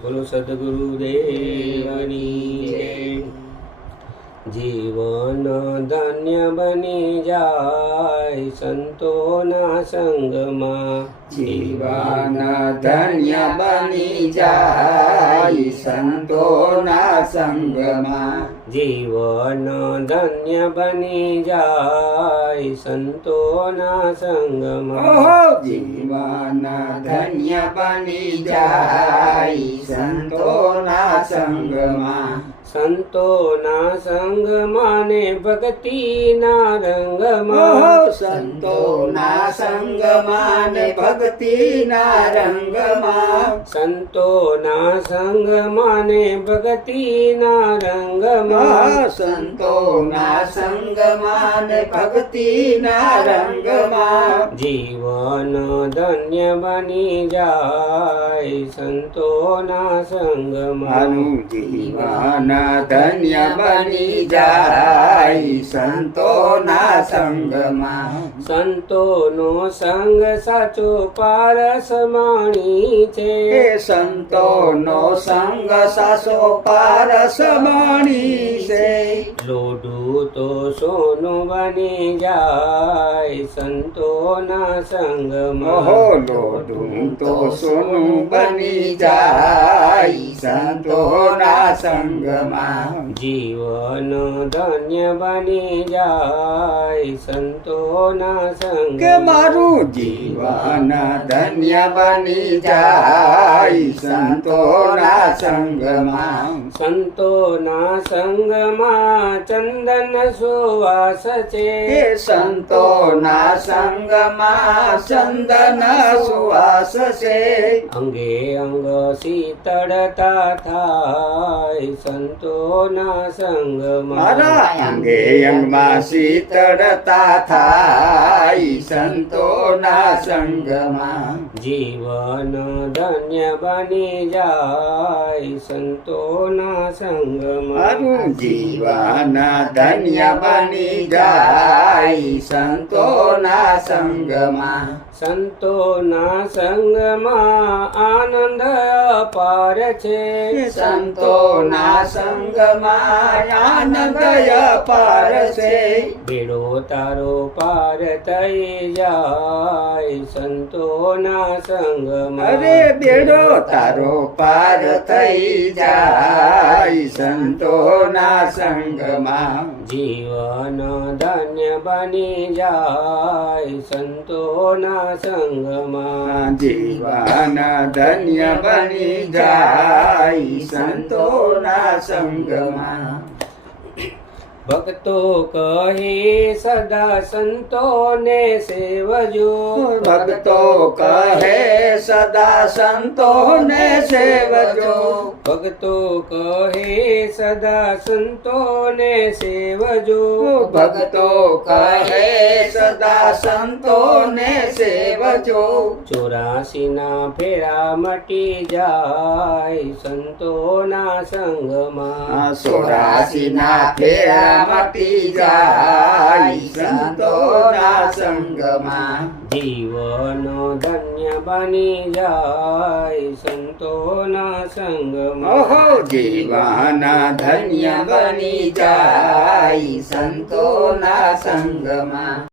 બોલો સદગુરુદેવની જય. જીવન ધન્ય બની જાય સંતોના સંગમાં. જીવન ધન્ય બની જાય સંતોના સંગમાં. જીવન ધન્ય બની જાય સંતોના સંગમાં. જીવન ધન્ય બની જાય સંતોના સંગમાં. સંતોના સંગમાં ને ભક્તિના રંગમાં સંતોના સંગમાં ને ભક્તિના રંગમાં સંતોના સંગમાં ને ભક્તિના રંગમાં સંતોના સંગમાં ને ભક્તિના રંગમાં જીવન ધન્ય બની જાય સંતોના સંગમાં. જીવન ધન્ય બની જાય સંતોના સંગમાં. સંતોનો સંગ સાચો પારસ માણી છે. એ સંતોનો સંગ સાસો પારસ માણી છે. લોઢું તો સોનું બની જાય સંતોના સંગમાં. હો લોઢું તો સોનું બની જાય સંતોના સંગમાં. જીવન ધન્ય બની જાય સંતોના સંગ. મારું જીવન ધન્ય બની જાય સંતોના સંગમાં. સંતોના સંગમાં ચંદન સુવાસ છે. સંતોના સંગમાં ચંદન સુવાસ છે. અંગે અંગ શીતળતા થાય સંતોના સંગમાં. મારા અંગે અંગમાં શીતળતા થાય સંતોના સંગમાં જીવન ધન્ય બની જાય સંતોના સંગમાં જીવન ધન્ય બની જાય સંતોના સંગમાં સંતોના સંગમાં આનંદ અપાર છે સંતોના સંગમાં આનંદ પાર છે. બેડો તારો પાર થઈ જાય સંતોના સંગમાં અરે બેડો તારો પાર થઈ જાય સંતોના સંગમાં. જીવન ધન્ય બની જાય સંતોના સંગમાં. જીવન ધન્ય બની જાય સંતોના સંગમાં. ભક્તો કહે સદા સંતોને સેવજો ભક્તો કહે સદા સંતોને સેવજો ભક્તો કહે સદા સંતોને સેવજો ભક્તો કહે સદા સંતોને સેવજો ચોરાસી ના ફેરા મટી જાય સંતોના સંગમાં સોરાસી ના ફેરા મટી જાય સંતોના સંગમાં જીવન ધન્ય બની જાય સંતોના સંગમાં ઓહો જીવન ધન્ય બની જાય સંતોના સંગમાં